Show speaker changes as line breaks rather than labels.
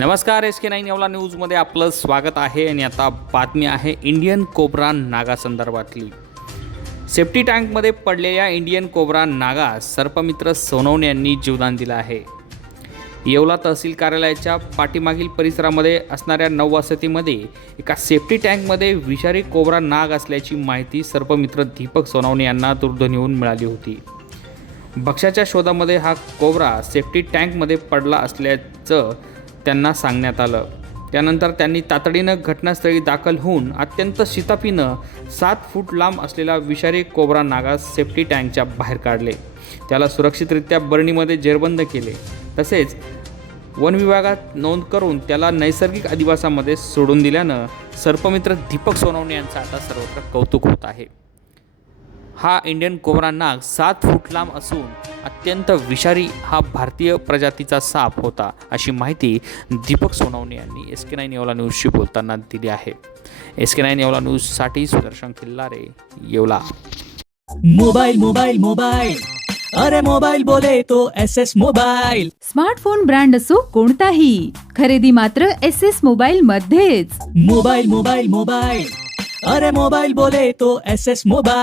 नमस्कार S K nine Yeola न्यूजमध्ये आपलं स्वागत आहे आणि आता बातमी आहे इंडियन कोब्रा नागा संदर्भातली. सेफ्टी टँकमध्ये पडलेल्या इंडियन कोब्रा नागा सर्पमित्र सोनवणे यांनी जीवदान दिलं आहे. येवला तहसील कार्यालयाच्या पाठीमागील परिसरामध्ये असणाऱ्या नववसतीमध्ये एका सेफ्टी टँकमध्ये विषारी कोबरा नाग असल्याची माहिती सर्पमित्र दीपक सोनवणे यांना दुर्ध्वनीहून मिळाली होती. भक्ष्याच्या शोधामध्ये हा कोबरा सेफ्टी टँकमध्ये पडला असल्याचं त्यांना सांगण्यात आलं. त्यानंतर त्यांनी तातडीनं घटनास्थळी दाखल होऊन अत्यंत शितापीनं सात फूट लांब असलेला विषारी कोबरा नागा सेफ्टी टँकच्या बाहेर काढले. त्याला सुरक्षितरित्या बरणीमध्ये जेरबंद केले. तसेच वन विभागात नोंद करून त्याला नैसर्गिक अधिवासामध्ये सोडून दिल्यानं सर्पमित्र दीपक सोनवणे यांचं आता सर्वत्र कौतुक होत आहे. हा इंडियन कोब्रा नाग सात फूट लांब असून अत्यंत विषारी हा भारतीय प्रजातीचा साप होता अशी माहिती दीपक सोनवणे यांनी एस के नाईन येवला न्यूजशी बोलताना दिली आहे. एस के नाईन येवला न्यूजसाठी Sudarshan Khillare Yeola.
Mobile mobile mobile अरे मोबाइल बोले तो S S mobile
smartphone brand असो कोणताही खरेदी मात्र एस एस मोबाईल मध्येच.
मोबाइल मोबाइल मोबाइल अरे मोबाइल बोले तो एस एस मोबाइल